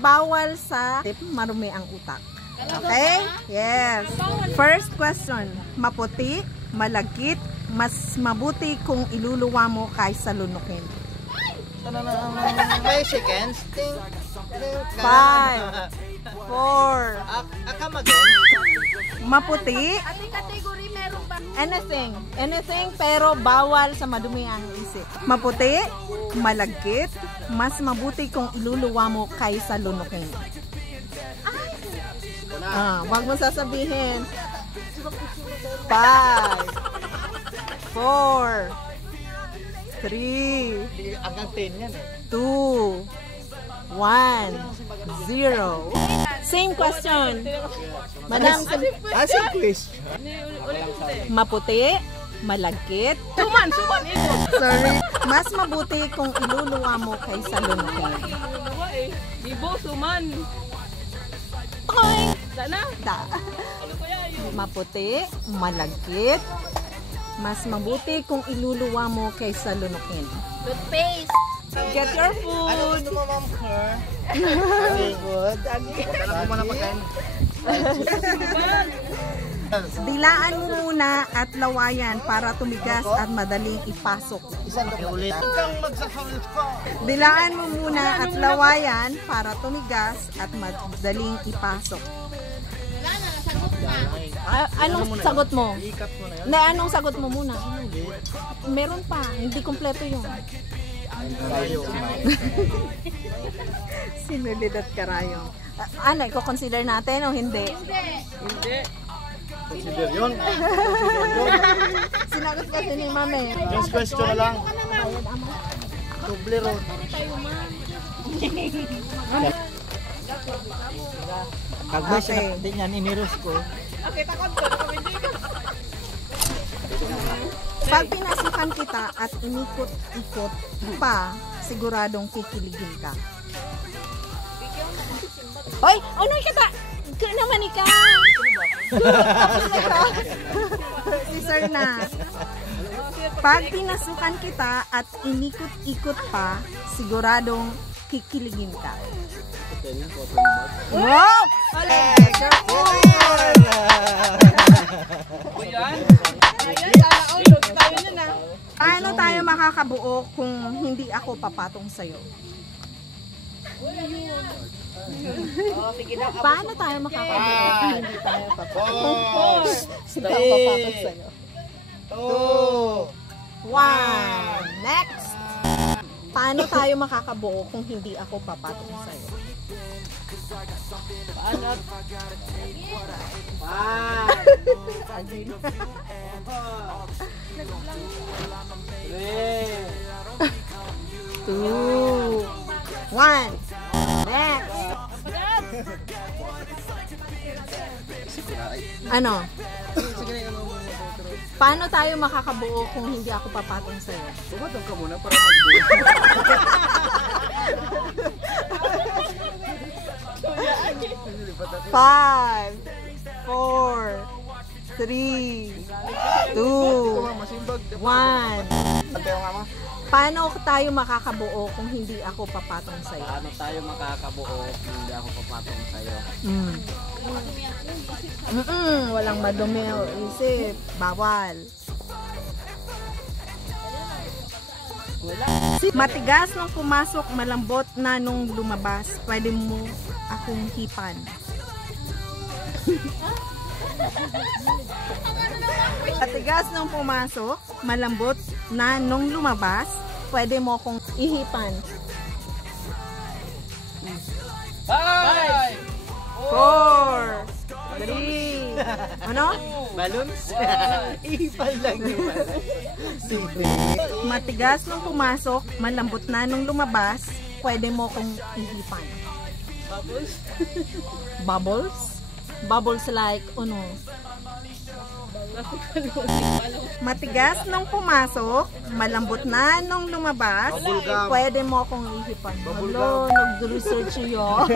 bawal sa marumi ang utak. Okay? Yes. First question. Maputi, malagkit, mas mabuti kung iluluwa mo kaysa lunukin. May seconds. 5, 4. Come again. Maputi. Ating category meron ba? Anything pero bawal sa madumi ang isip. Maputi, malagkit, mas mabuti kung iluluwa mo kaysa lunukin. Wag mo sasabihin. 5, 4, 3, Hanggang 10 yan eh. 2, 1, 0. Same question. Madam, As a quiz. maputi, malagkit. Suman ito. Sorry. Mas mabuti kung iluluwa mo kaysa lunukin. Ibo, suman. Okay. Sana? Ano maputi, malagkit. Mas mabuti kung iluluwa mo kaysa lunukin. Toothpaste. Get your Ano food. gusto mo, ma'am? Very good. Tara ko muna pagkain. Dilaan mo muna at lawayan para tumigas at madaling ipasok. Isang ulit. Hanggang magsasalit ko. Dilaan mo muna at lawayan para tumigas at madaling ipasok. Wala na, nasagot na. Anong sagot mo? Ikat mo na yun. Anong sagot mo muna? Meron pa, hindi kompleto yun. Tayo. Sinulid at karayong. Ano, i-consider natin o hindi? Hindi. Consider yun. Sinagot kasi ni Mame. Just question na lang. Doble road. Kagwes Okay. na din yan, inirus ko. Okay, takot ko. Pag pinasukan kita at inikot-ikot pa, siguradong kikiligin ka. Hoy! Ano kita? Ikaw naman ikaw! Si Sir na. Pag pinasukan kita at inikot-ikot pa, siguradong kikiligin ka. Wow! Paano tayo makakabuo kung hindi ako papatong sa'yo? Paano tayo makakabuo kung hindi tayo papatong? Hindi ako papatong sa'yo. 1. Next! Paano tayo makakabuo kung hindi ako papatong sa'yo? Paano? 2, 1. Next! Ano? Paano tayo makakabuo kung hindi ako papatong sa'yo? Bumatang ka muna para magbuo. 5, 4, 3, 2, 1. Paano tayo makakabuo kung hindi ako papatong sa'yo? Paano tayo makakabuo kung hindi ako papatong sa'yo? Walang madumi o isip. Bawal. Matigas nung pumasok, malambot na nung lumabas. Pwede mo akong hipan. Matigas nung pumasok, malambot na nung lumabas. Pwede mo akong ihipan. 5, 4, 3, ano? balloons? Ipal lang yun. Simple. Matigas nung pumasok, malambot na nung lumabas, pwede mo kong ihipan. Bubbles? Bubbles? Bubbles like, ano? Matigas nung pumasok, malambot na nung lumabas, pwede mo kong ihipan. Hello, nag-research yun.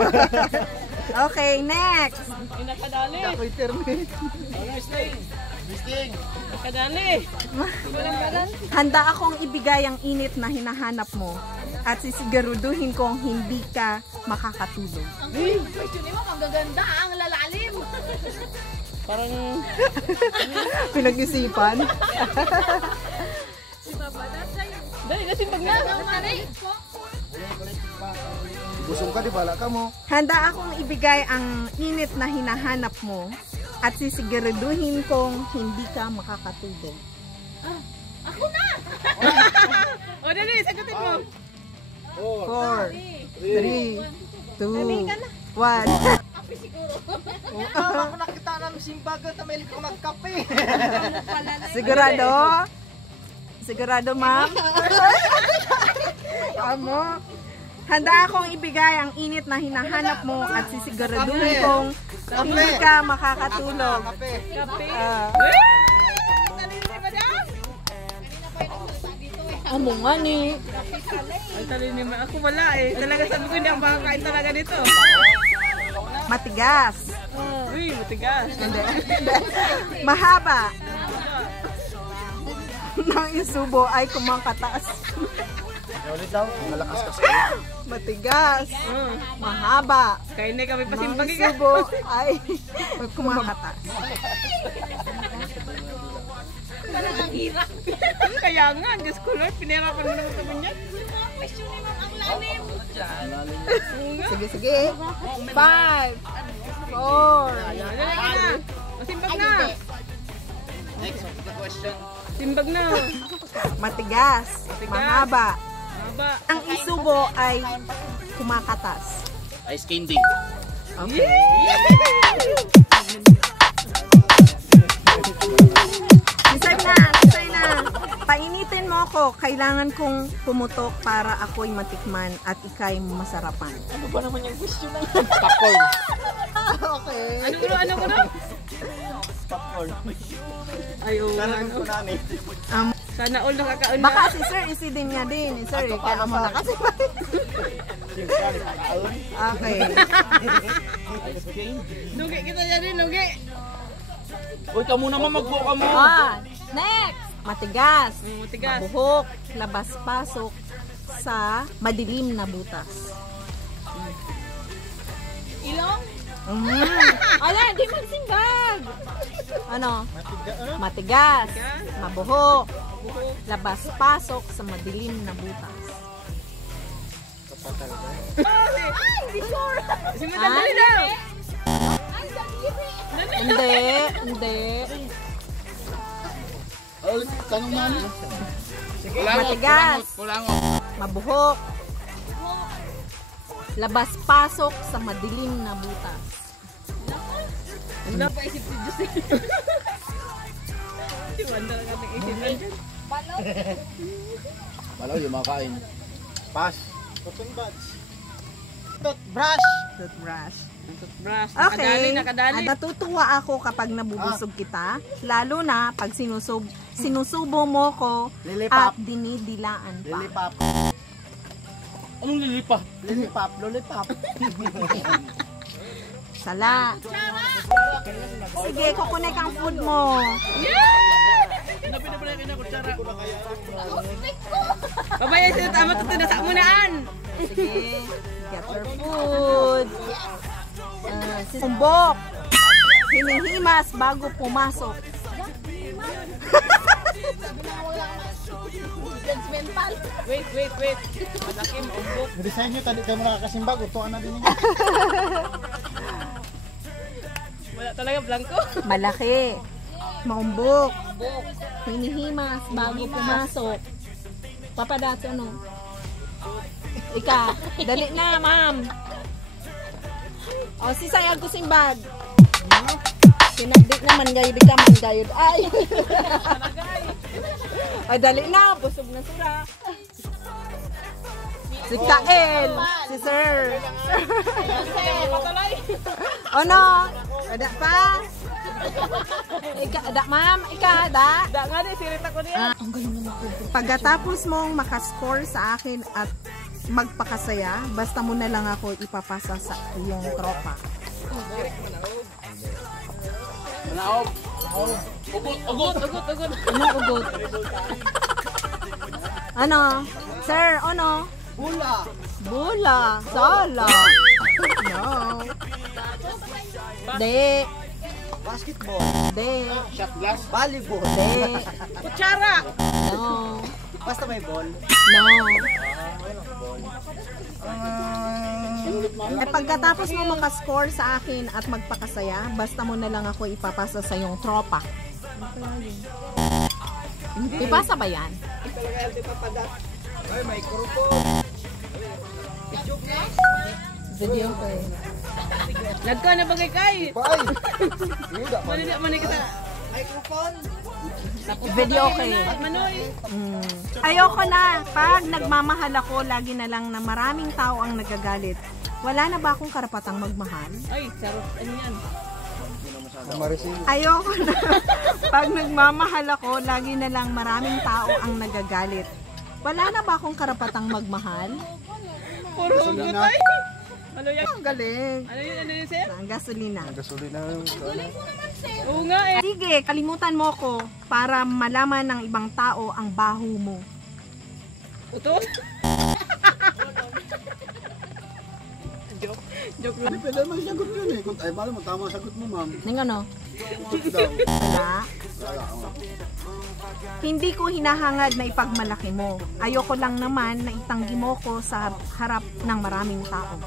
Okay, next. Nakadali. Ako'y terminate. Bisting. Nakadali. Handa akong ibigay ang init na hinahanap mo. at sisiguraduhin kong hindi ka makakatulog. Ang question mo, ang gaganda, ang lalalim. Parang Pinag-isipan. Dali, nasimbag na. busong ka, di bala ka mo. Handa akong ibigay ang init na hinahanap mo at sisiguraduhin kong hindi ka makakatulog. Ako na! O, dali, sagutin mo. 4, 3, 2, 1. Kape siguro. Tama ko nakita ng simbaga na may ko magkape. Sigurado? Sigurado, ma'am? Amo? Handa akong ibigay ang init na hinahanap mo at sisiguraduhin kong hindi ka makakatulog. Kape. Kape. Ah. Talini ba niya? Amo nga ni. Ay, talini ba? Ako wala eh. Talaga sabi ko hindi ako makakain talaga dito. Matigas. Uy, matigas. Hindi. Mahaba. Nang isubo ay kumakatas. Ulit daw, malakas kasi. Matigas. Mahaba. Kaya hindi kami Nang pasimpagi ka. isubo ay kumakatas. Parang ang hirap. Kaya nga, Diyos ko Lord, pinahirapan mo naman kami niyan. Yung mga question mo, ang lalim. Sige, sige. 5, 4, Dali ka na. Masimbag na. Next question. Simbag na. matigas. Mahaba. Haba. Ang isubo ay kumakatas. Ice candy. Okay. Isay na. Painitin mo ako. Kailangan kong pumutok para ako'y matikman at ika'y masarapan. Ano ba naman yung question na? Popcorn. Okay. Ano ko na? Popcorn. Ay, oo. Tanong ko na ni. Sana all nakakauna. Baka si Sir, isi din niya din. Sir, kaya mo na kasi. Okay. Nugi kita niya din, nugi. Uy, kamu naman magbuka mo. Next. Matigas. Matigas. Mabuhok. Labas-pasok sa madilim na butas. Ilong? Ala, di magsimbag. Ano? Matigas. Mabuhok. Labas-pasok sa madilim na butas. Ay, di sure. Simadali daw. Hindi. Ulit, tanong namin. Matigas. Mabuhok. Labas-pasok sa madilim na butas. Wala pa isip si Jose. Di ba ang talaga nag-isip na dyan? Malaw yung makain. Pass. Cotton buds. Toothbrush. Toothbrush. Toothbrush. Okay. Nakadali. Natutuwa ako kapag nabubusog kita. Lalo na pag sinusubo mo ko Lilipap. at dinidilaan pa. Lilipap. Anong lilipa? Lilipap. Lollipop. Sala. Sige, kukunik ang food mo. Babaya sila tama ito na sa munaan. Sige, get your food. Sumbok. Hinihimas bago pumasok. Wait. Malaki mo umbok. Resign nyo, tadi kayo nakakasimbag. Utuan na din niya. Wala talaga blanco. Malaki. Maumbok. Hinihimas bago pumasok. Papadat, ano? Ika, dali na, ma'am. O, si Sayag ko simbag. Pinagdik naman gayud ka man gayud. Ay. Ay, dali na. Busog na sila. Si Kael. Si Sir. Ano? Ada pa? Ika, ada ma'am? Ika, ada? Da nga din, sirita ko niya. Pagkatapos mong makascore sa akin at magpakasaya, basta mo na lang ako ipapasa sa iyong tropa. Manaog. Ugot. Ano ugot? Ano? Sir, ano? Bula. Bula. Sala. No. De. Basketball. De. Shot glass. Volleyball. De. Kutsara. No. Basta may ball. No. Ah, Eh pagkatapos mo makascore sa akin at magpakasaya, basta mo na lang ako ipapasa sa yung tropa. Ipasa ba yan? ay, may microphone. Video ko eh. Nagka na bagay kay. Bye. Hindi Manila man kita. microphone. Video ko eh. Manoy. Ayoko na. Pag nagmamahal ako, lagi na lang na maraming tao ang nagagalit. Wala na ba akong karapatang magmahal? Ay, sarap. Ano yan? Ayoko na. Pag nagmamahal ako, lagi na lang maraming tao ang nagagalit. Wala na ba akong karapatang magmahal? Puro hugot ay. Ano yan? Ang galing. Ano yun, sir? Ang gasolina. Oo nga eh. Sige, kalimutan mo ko para malaman ng ibang tao ang baho mo. Utot? Joke lang. Pwede naman sagot yun eh. Kung ay, malam mo, tama sagot mo, ma'am. Nang ano? Daw. Wala. Wala, oh. Hindi ko hinahangad na ipagmalaki mo. Ayoko lang naman na itanggi mo ko sa harap ng maraming tao.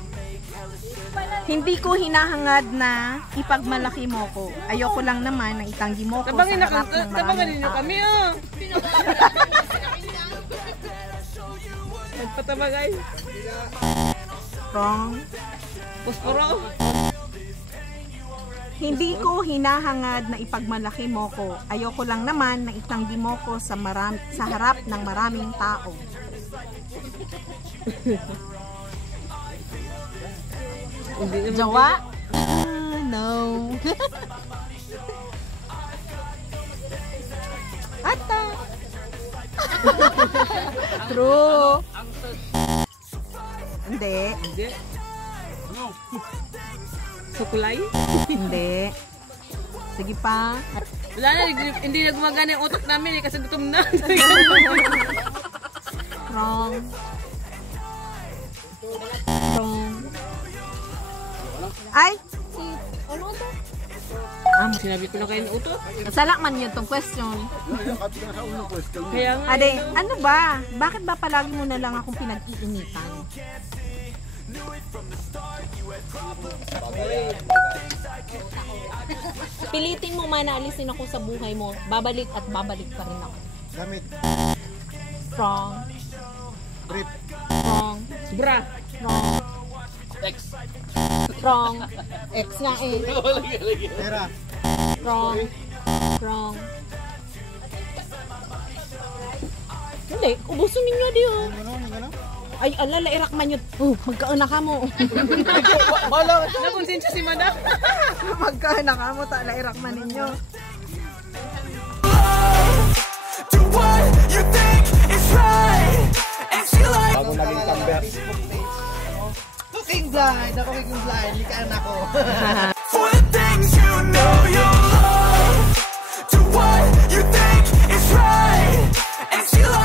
Hindi ko hinahangad na ipagmalaki mo ko. Ayoko lang naman na itanggi mo ko sa Tabangin harap ng tabangan maraming ninyo tao. kami ah. Nagpatabagay. Wrong. Posporo. Hindi ko hinahangad na ipagmalaki mo ko. Ayoko lang naman na itanggi mo ko sa harap ng maraming tao. Jawa? No. Ata. True. Hindi. Hindi. Sukulay? Hindi. Sige pa. Wala na, hindi na gumagana yung utak namin eh kasi gutom na. Wrong. Wrong. Ay! Ano to? Sinabi ko na kayo ng utot. Salak man yun tong question. Kapit na sa unang question mo. Kaya nga. Ade, ano ba? Bakit ba palagi mo na lang akong pinag-iinitan? Pilitin mo man na alisin ako sa buhay mo. Babalik at babalik pa rin ako. Gamit. Wrong. Brief. Wrong. Bra. Wrong. X. Wrong. X nga eh. Pera. Wrong. Wrong. Hindi, ubusin ninyo diyo. Ano? Ay, alala, irak man yun. Magkauna ka mo. Nakonsensya si madam. Magkauna ka mo, tala, irak man ninyo. Do what you think is right. And she like Bago naging camber. Cooking blind. Ako cooking blind. Likaan ako. for the things you know you love. Do what you think is right. And she like